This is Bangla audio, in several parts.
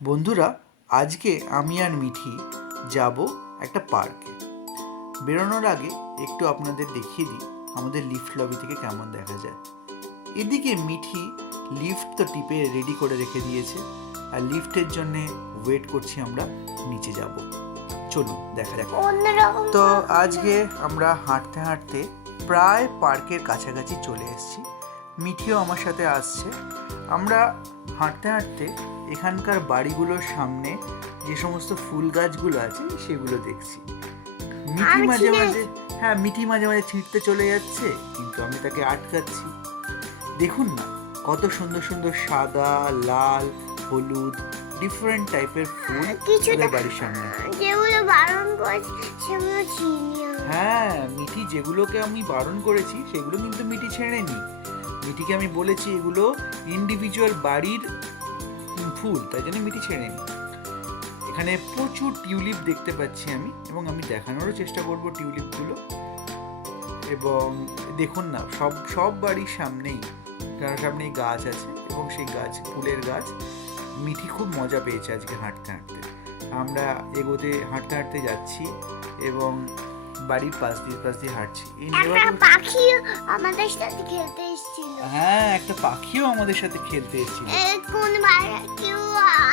বন্ধুরা, আজকে আমি আর মিঠি যাব একটা পার্কে। বেরোনোর আগে একটু আপনাদের দেখিয়ে দিই আমাদের লিফট লবি থেকে কেমন দেখা যায়। এদিকে মিঠি লিফট তো টিপে রেডি করে রেখে দিয়েছে, আর লিফটের জন্যে ওয়েট করছি আমরা নিচে যাব। চলুন দেখা যাক। তো আজকে আমরা হাঁটতে হাঁটতে প্রায় পার্কের কাছাকাছি চলে এসেছি। মিঠিও আমার সাথে আসছে। আমরা হাঁটতে হাঁটতে এখানকার বাড়িগুলোর সামনে যে সমস্ত ফুল গাছগুলো আছে সেগুলো দেখছি। মিঠি মাঝে মাঝে ছিঁড়তে চলে যাচ্ছে, কিন্তু আমি তাকে আটকাচ্ছি। দেখুন না, কত সুন্দর সুন্দর সাদা, লাল, হলুদ, ডিফারেন্ট টাইপের ফুল আমাদের বাড়ির সামনে। যেগুলো বারণ করেছি সেগুলো ছিনিয়ে। হ্যাঁ, মিঠি যেগুলোকে আমি বারণ করেছি সেগুলো কিন্তু মিঠি ছেড়েনি। মিঠিকে আমি বলেছি এগুলো ইন্ডিভিজুয়াল বাড়ির ফুল, তাই জন্য মিঠি ছেড়েনি। এখানে প্রচুর টিউলিপ দেখতে পাচ্ছি আমি, এবং আমি দেখানোরও চেষ্টা করব টিউলিপগুলো। এবং দেখুন না, সব বাড়ির সামনেই গাছ আছে, এবং সেই গাছ ফুলের গাছ। মিঠি খুব মজা পেয়েছে আজকে হাঁটতে হাঁটতে। আমরা হাঁটতে হাঁটতে যাচ্ছি এবং বাড়ির পাশ দিয়ে হাঁটছি। একটা পাখিও আমাদের সাথে খেলতে এসেছিল। হ্যাঁ, একটা পাখিও আমাদের সাথে খেলতে এসেছিল। কোন কেউ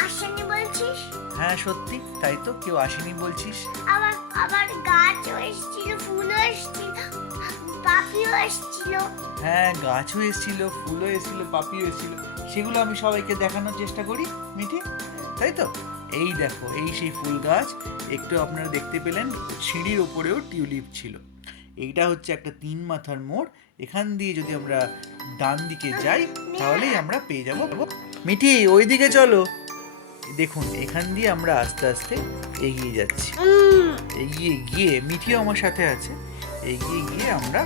আসেনি বলছিস? হ্যাঁ সত্যি, তাই তো, কেউ আসেনি বলছিস। আবার গাছও এসেছিল, ফুলও এসেছিল, পাখিও এসেছিল। হ্যাঁ, গাছও এসেছিল, ফুলও এসেছিল, পাপিও এসেছিল। সেগুলো আমি সবাইকে দেখানোর চেষ্টা করি মিঠি, তাই তো। এই দেখো, এই সেই ফুল গাছ। একটু আপনারা দেখতে পেলেন সিঁড়ির ওপরেও টিউলিপ ছিল। এইটা হচ্ছে একটা 3 মাথার মোড়। এখান দিয়ে যদি আমরা ডান দিকে যাই তাহলেই আমরা পেয়ে যাব। মিঠি, ওই দিকে চলো। দেখুন, এখান দিয়ে আমরা আস্তে আস্তে এগিয়ে যাচ্ছি। এগিয়ে গিয়ে মিঠিও আমার সাথে আছে। এগিয়ে গিয়ে আমরা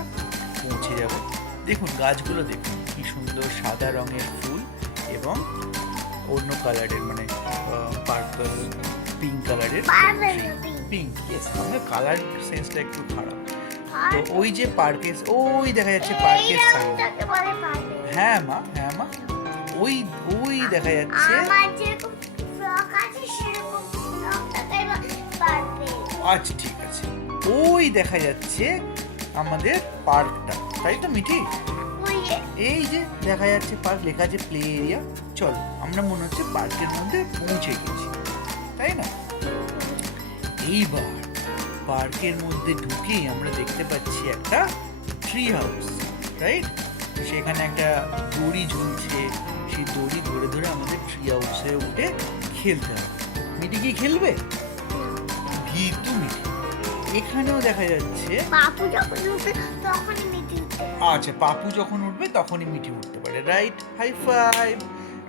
পৌঁছে যাব। দেখুন গাছগুলো, দেখুন কি সুন্দর সাদা রঙের ফুল এবং অন্য কালারের, মানে পার্পল, পিঙ্ক কালারের। পিঙ্ক, ইয়েস, আমাদের কালার সেন্সটা একটু খারাপ। তো ওই যে পার্কের, ওই দেখা যাচ্ছে পার্কের সাইন। হ্যাঁ মা, ওই দেখা যাচ্ছে। আচ্ছা ঠিক আছে, ওই দেখা যাচ্ছে আমাদের পার্কটা, তাই তো মিঠি? এই যে দেখা যাচ্ছে পার্ক, লেখা আছে প্লে এরিয়া। চলো, আমরা মনে হচ্ছে পার্কের মধ্যে পৌঁছে গেছি, তাই না? এইবার পার্কের মধ্যে ঢুকেই আমরা দেখতে পাচ্ছি একটা ট্রি হাউস, রাইট? সেখানে একটা দড়ি ঝুলছে, সেই দড়ি ধরে ধরে আমাদের ট্রি হাউসে উঠে খেলতে হবে। মিঠি কি খেলবে? ভীতু মিঠি। এখানেও দেখা যাচ্ছে পাপু যখন উঠবে তখনই মিঠি উঠবে। আচ্ছা, পাপু যখন উঠবে তখনই মিঠি উঠতে পারে, right? High five.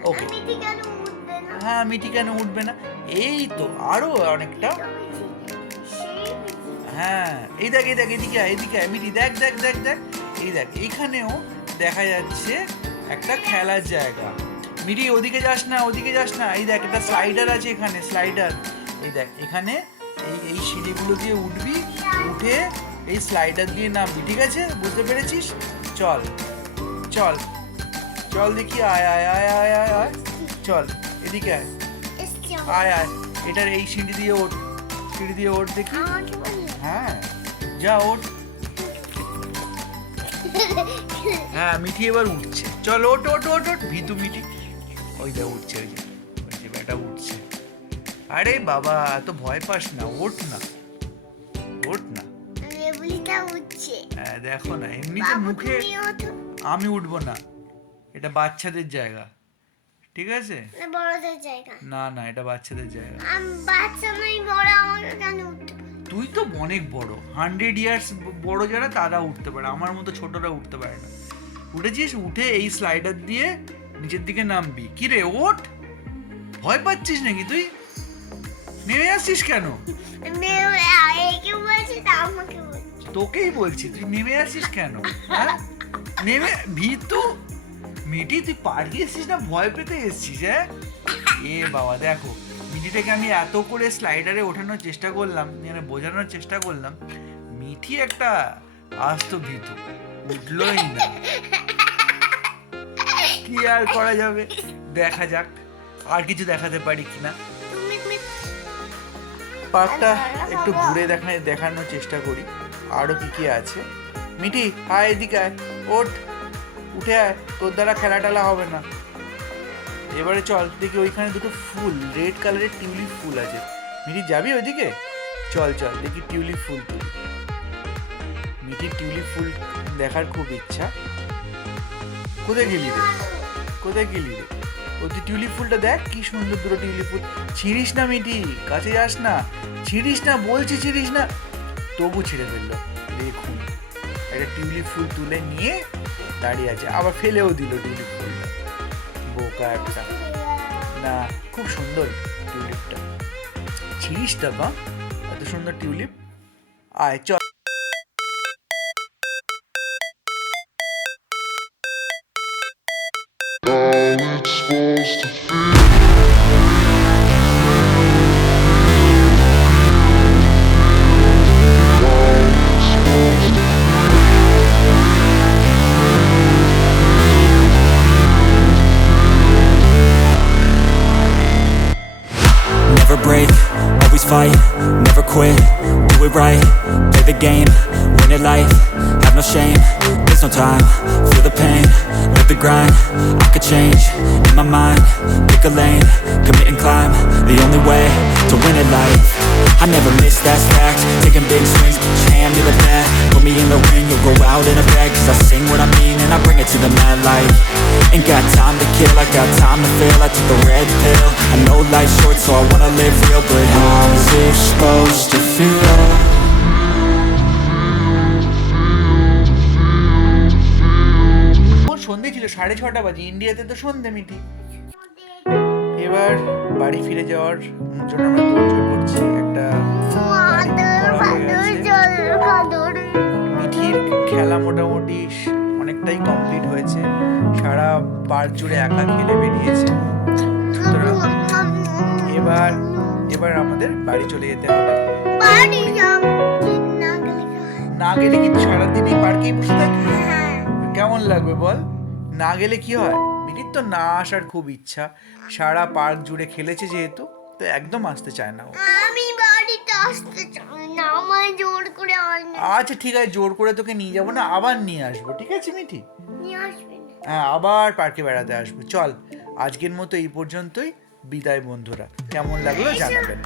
Okay, Mithi কেন উঠবে না? হ্যাঁ, মিঠি কেন উঠবে না? এই তো আরো অনেকটা। হ্যাঁ, এই দেখ এদিকে মিঠি, দেখ। এই দেখ, এখানেও দেখা যাচ্ছে একটা খেলার জায়গা। মিঠি, ওদিকে যাস না। এই দেখ, একটা স্লাইডার আছে এখানে, স্লাইডার। এই দেখ, এখানে এই সিঁড়িগুলো দিয়ে উঠবি, উঠে এই স্লাইডার দিয়ে নামবি, ঠিক আছে? বুঝতে পেরেছিস? চল দেখি, আয়, চল এদিকে আয়। এটার এই সিঁড়ি দিয়ে ওঠ দেখি। হ্যাঁ, যা ওঠ। হ্যাঁ, মিঠি এবার উঠছে। চল, ওঠ। ভীতু মিঠি, ওই দেখ উঠছে, ওই যে বেটা উঠছে। আরে বাবা, এত ভয় পাস না, ওঠ না। হ্যাঁ, দেখো না, এমনিতে মুখে। আমি উঠবো না, এটা বাচ্চাদের জায়গা, ঠিক আছে? না, এটা বাচ্চাদের জায়গা। তুই তো অনেক বড়, 100 ইয়ার্স বড় যারা তারা উঠতে পারে, আমার মতো ছোটরা উঠতে পারে না। উঠেছিস, উঠে এই স্লাইডার দিয়ে নিচের দিকে নামবি। কি রে, ওঠ। ভয় পাচ্ছিস নাকি তুই? নেমে আসছিস কেন? তোকেই বলছি, তুই নেমে আসিস কেন? হ্যাঁ, নেমে ভীতু মিঠি, তুই পার্কে এসছিস না ভয় পেতে এসছিস? হ্যাঁ, এ বাবা, দেখো মিঠিটাকে আমি এত করে স্লাইডারে ওঠানোর চেষ্টা করলাম, মানে বোঝানোর চেষ্টা করলাম, মিঠি একটা আস্ত ভীতু, উঠলোই না। কি আর করা যাবে, দেখা যাক। আর কিছু দেখাতে পারি কিনা। পার্কটা একটু ঘুরে দেখানোর চেষ্টা করি আরো কি কি আছে। মিঠি হায় এদিকে আয়, উঠে আয়, তোর দ্বারা খেলা টেলা হবে না। এবারে চল দেখি, ওইখানে দুটো ফুল, রেড কালারের টিউলিপ ফুল আছে। মিঠি যাবি ওইদিকে? চল চল দেখি টিউলিপ ফুল। মিঠির টিউলিপ ফুল দেখার খুব ইচ্ছা। কোথায় গেলি রে? ও তুই টিউলিপ ফুলটা দেখ, কি সুন্দর দুটো টিউলিপ ফুল। ছিঁড়িস না মিঠি, কাছে যাস না, ছিঁড়িস না বলছি, ছিঁড়িস না। তবু ছিঁড়ে ফেললো। দেখুন একটা টিউলিপ ফুল তুলে নিয়ে দাঁড়িয়ে আছে, আবার ফেলেও দিল টিউলিপ ফুলটা। বোকা একটা। না খুব সুন্দর টিউলিপটা, ছিঁড়িস না বা, এত সুন্দর টিউলিপ। আয় চল। Never break, always fight, never quit, do it right, play the game, win it life, have no shame, there's no time, feel the pain, live the grind, I could change, in my mind, pick a lane, commit and climb, the only way to win it life, I never miss, that's fact, taking big swings, put your hand to the bat, put me in the ring, you'll go out in a bag, cause I sing what I mean and I bring it to the mad light. Ain't got time to kill, I got time to feel. I took the red pill, I know life's short so I wanna live real. But how's it supposed to feel? সন্ধে ছিল, 6:30 বাজে, ইন্ডিয়াতে তো সন্ধে মিঠি। এবার বাড়ি ফিরে যাওয়ার জন্য আমরা দৌড় করছি। একটা মিঠির খেলা মোটামুটি অনেকটাই কমপ্লিট হয়েছে, সারা পার্ক জুড়ে একা খেলে বেরিয়েছে। সুতরাং এবার আমাদের বাড়ি চলে যেতে হবে। না গেলে কিন্তু সারাদিন এই পার্কেই বসে থাকি, কেমন লাগবে বল? না গেলে কি হয়, মিঠির তো না আসার খুব ইচ্ছা। সারা পার্ক জুড়ে খেলেছে যেহেতু, তো একদম আসতে চায় না ও। আমি বাড়িতে আসতে চাই না, আমায় জোর করে আনবে। আচ্ছা ঠিক আছে, জোর করে তোকে নিয়ে যাবো না, আবার নিয়ে আসবো, ঠিক আছে মিঠি? নিয়ে আসবে না। হ্যাঁ আবার পার্কে বেড়াতে আসবো। চল আজকের মতো এই পর্যন্তই, বিদায় বন্ধুরা। কেমন লাগলো জানাবেন।